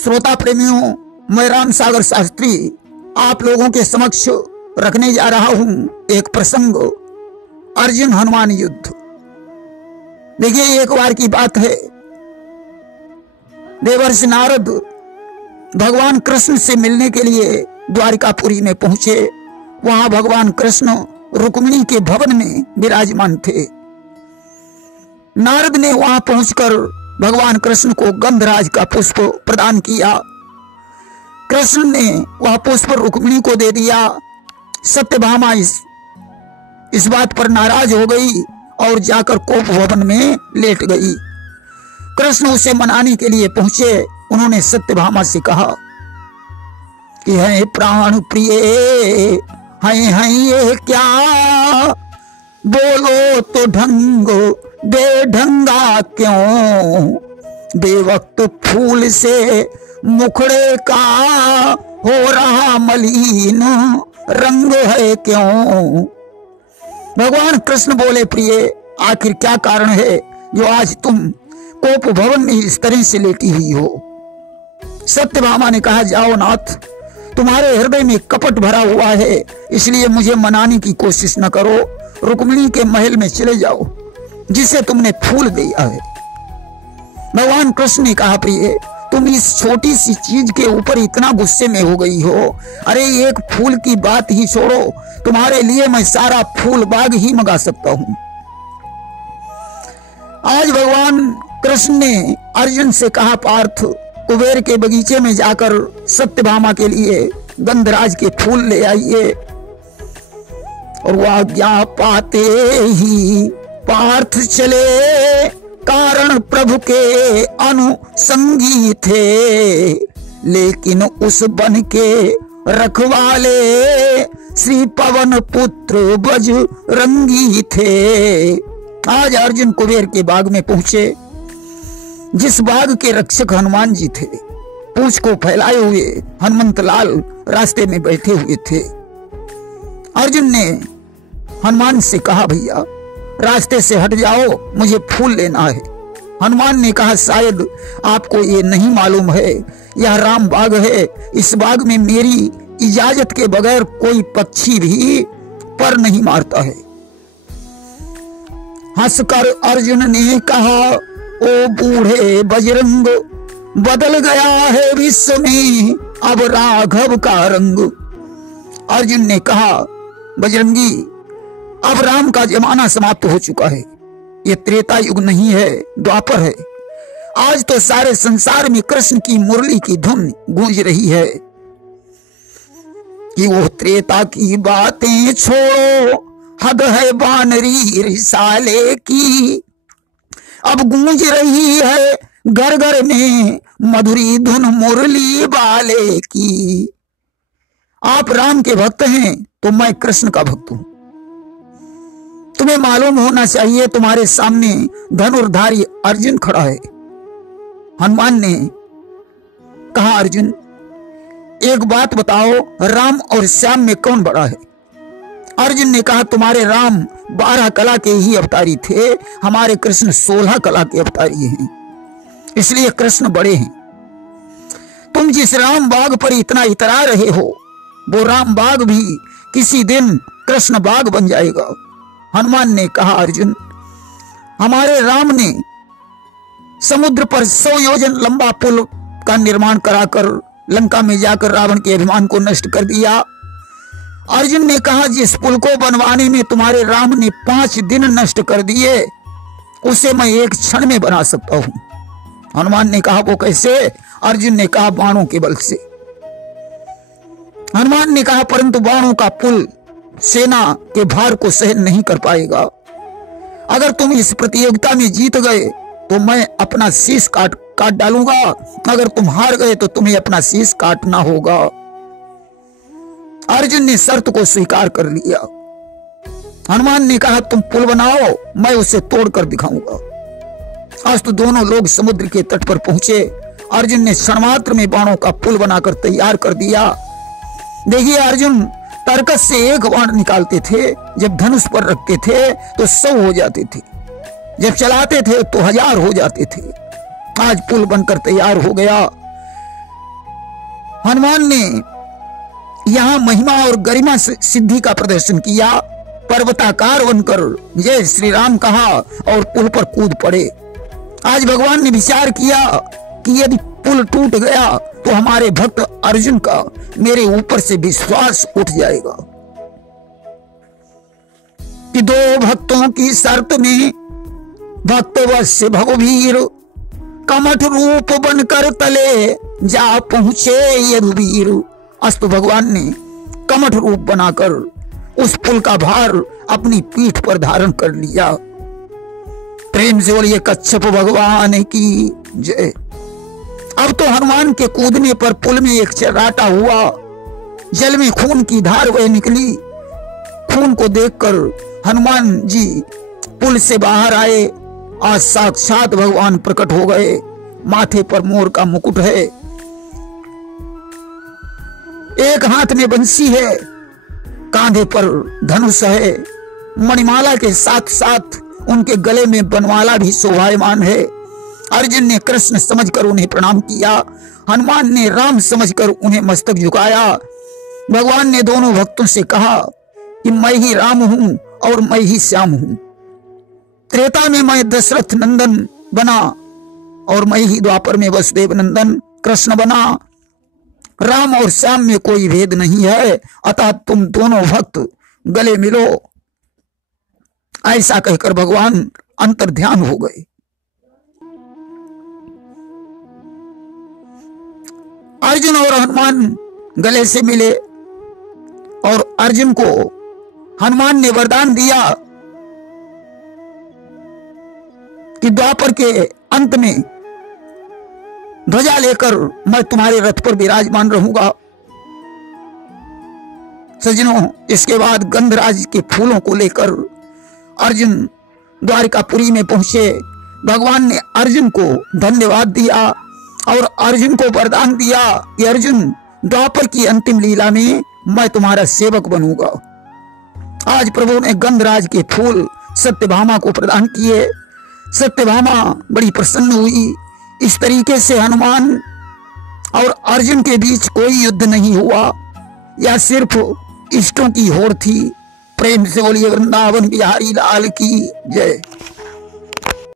श्रोता प्रेमियों, मैं राम सागर शास्त्री आप लोगों के समक्ष रखने जा रहा हूं एक प्रसंग, अर्जुन हनुमान युद्ध। देखिए, एक बार की बात है, देवर्षि नारद भगवान कृष्ण से मिलने के लिए द्वारिकापुरी में पहुंचे। वहां भगवान कृष्ण रुक्मिणी के भवन में विराजमान थे। नारद ने वहां पहुंचकर भगवान कृष्ण को गंधराज का पुष्प प्रदान किया। कृष्ण ने वह पुष्प रुक्मिणी को दे दिया। सत्यभामा इस बात पर नाराज हो गई और जाकर कोप भवन में लेट गई। कृष्ण उसे मनाने के लिए पहुंचे। उन्होंने सत्यभामा से कहा कि है प्राण प्रिय, है ये क्या, बोलो तो ढंग बेढंगा क्यों, बेवक्त फूल से मुखड़े का हो रहा मलिन रंग है क्यों। भगवान कृष्ण बोले, प्रिय, आखिर क्या कारण है जो आज तुम कोप भवन में इस तरह से लेटी हुई हो। सत्यभामा ने कहा, जाओ नाथ, तुम्हारे हृदय में कपट भरा हुआ है, इसलिए मुझे मनाने की कोशिश न करो। रुक्मिणी के महल में चले जाओ जिसे तुमने फूल दिया है। भगवान कृष्ण ने कहा, प्रिय, तुम इस छोटी सी चीज के ऊपर इतना गुस्से में हो गई हो। अरे एक फूल की बात ही छोड़ो, तुम्हारे लिए मैं सारा फूल बाग ही मंगा सकता हूं। आज भगवान कृष्ण ने अर्जुन से कहा, पार्थ, कुबेर के बगीचे में जाकर सत्यभामा के लिए गंधराज के फूल ले आइए। और वह आज्ञा पाते ही पार्थ चले, कारण प्रभु के अनुसंगी थे, लेकिन उस बन के रखवाले श्री पवन पुत्र बजरंगी थे। आज अर्जुन कुबेर के बाग में पहुंचे, जिस बाग के रक्षक हनुमान जी थे। पूंछ को फैलाए हुए हनुमंत लाल रास्ते में बैठे हुए थे। अर्जुन ने हनुमान से कहा, भैया रास्ते से हट जाओ, मुझे फूल लेना है। हनुमान ने कहा, शायद आपको ये नहीं मालूम है, यह राम बाग है। इस बाग में मेरी इजाजत के बगैर कोई पक्षी भी पर नहीं मारता है। हंसकर अर्जुन ने कहा, ओ बूढ़े बजरंग, बदल गया है विश्व में अब राघव का रंग। अर्जुन ने कहा, बजरंगी, अब राम का जमाना समाप्त हो चुका है। ये त्रेता युग नहीं है, द्वापर है। आज तो सारे संसार में कृष्ण की मुरली की धुन गूंज रही है कि वो त्रेता की बातें छोड़ो, हद है बानरी रिसाले की। अब गूंज रही है घर घर में मधुरी धुन मुरली वाले की। आप राम के भक्त हैं तो मैं कृष्ण का भक्त हूं। तुम्हें मालूम होना चाहिए, तुम्हारे सामने धनुर्धारी अर्जुन खड़ा है। हनुमान ने कहा, अर्जुन, एक बात बताओ, राम और श्याम में कौन बड़ा है। अर्जुन ने कहा, तुम्हारे राम 12 कला के ही अवतारी थे, हमारे कृष्ण 16 कला के अवतारी हैं, इसलिए कृष्ण बड़े हैं। तुम जिस राम बाग पर इतना इतरा रहे हो, वो राम बाग भी किसी दिन कृष्ण बाग बन जाएगा। हनुमान ने कहा, अर्जुन, हमारे राम ने समुद्र पर 100 योजन लंबा पुल का निर्माण कराकर लंका में जाकर रावण के अभिमान को नष्ट कर दिया। अर्जुन ने कहा, जिस पुल को बनवाने में तुम्हारे राम ने 5 दिन नष्ट कर दिए, उसे मैं एक क्षण में बना सकता हूं। हनुमान ने कहा, वो कैसे। अर्जुन ने कहा, बाणों के बल से। हनुमान ने कहा, परंतु बाणों का पुल सेना के भार को सहन नहीं कर पाएगा। अगर तुम इस प्रतियोगिता में जीत गए तो मैं अपना शीश काट डालूंगा, अगर तुम हार गए तो तुम्हें अपना शीश काटना होगा। अर्जुन ने शर्त को स्वीकार कर लिया। हनुमान ने कहा, तुम पुल बनाओ, मैं उसे तोड़कर दिखाऊंगा। अस्त दोनों लोग समुद्र के तट पर पहुंचे। अर्जुन ने क्षणमात्र में बाणों का पुल बनाकर तैयार कर दिया। देखिए, अर्जुन तरकस से एक बाण निकालते थे, जब धनुष पर रखते थे तो 100 हो जाते थे, जब चलाते थे तो 1000 हो जाते थे। आज पुल बनकर तैयार हो गया। हनुमान ने यहाँ महिमा और गरिमा सिद्धि का प्रदर्शन किया। पर्वताकार बनकर जय श्री राम कहा और पुल पर कूद पड़े। आज भगवान ने विचार किया कि यदि पुल टूट गया तो हमारे भक्त अर्जुन का मेरे ऊपर से विश्वास उठ जाएगा कि दो भक्तों की शर्त में भक्तवश्य भगवीर कमठ रूप बनकर तले जा पहुंचे यदुवीर। अस्तु भगवान ने कमठ रूप बनाकर उस पुल का भार अपनी पीठ पर धारण कर लिया। प्रेम से बोलिए कच्छप भगवान की जय। अब तो हनुमान के कूदने पर पुल में एक चराटा हुआ, जल में खून की धार बह निकली। खून को देखकर हनुमान जी पुल से बाहर आए। आज साक्षात भगवान प्रकट हो गए। माथे पर मोर का मुकुट है, एक हाथ में बंसी है, कांधे पर धनुष है, मणिमाला के साथ साथ उनके गले में बनमाला भी शोभायमान है। अर्जुन ने कृष्ण समझकर उन्हें प्रणाम किया, हनुमान ने राम समझकर उन्हें मस्तक झुकाया। भगवान ने दोनों भक्तों से कहा कि मैं ही राम हूं और मैं ही श्याम हूं। त्रेता में मैं दशरथ नंदन बना और मैं ही द्वापर में वसुदेव नंदन कृष्ण बना। राम और श्याम में कोई भेद नहीं है, अतः तुम दोनों भक्त गले मिलो। ऐसा कहकर भगवान अंतर्ध्यान हो गए। अर्जुन और हनुमान गले से मिले और अर्जुन को हनुमान ने वरदान दिया कि द्वापर के अंत में ध्वजा लेकर मैं तुम्हारे रथ पर विराजमान रहूंगा। सज्जनों, इसके बाद गंधराज के फूलों को लेकर अर्जुन द्वारिकापुरी में पहुंचे। भगवान ने अर्जुन को धन्यवाद दिया और अर्जुन को वरदान दिया कि अर्जुन, द्वापर की अंतिम लीला में मैं तुम्हारा सेवक बनूंगा। आज प्रभु ने गंधराज के फूल सत्यभामा को प्रदान किए। सत्यभामा बड़ी प्रसन्न हुई। इस तरीके से हनुमान और अर्जुन के बीच कोई युद्ध नहीं हुआ, यह सिर्फ इष्टों की होड़ थी। प्रेम से बोलिए वृंदावन बिहारी लाल की जय।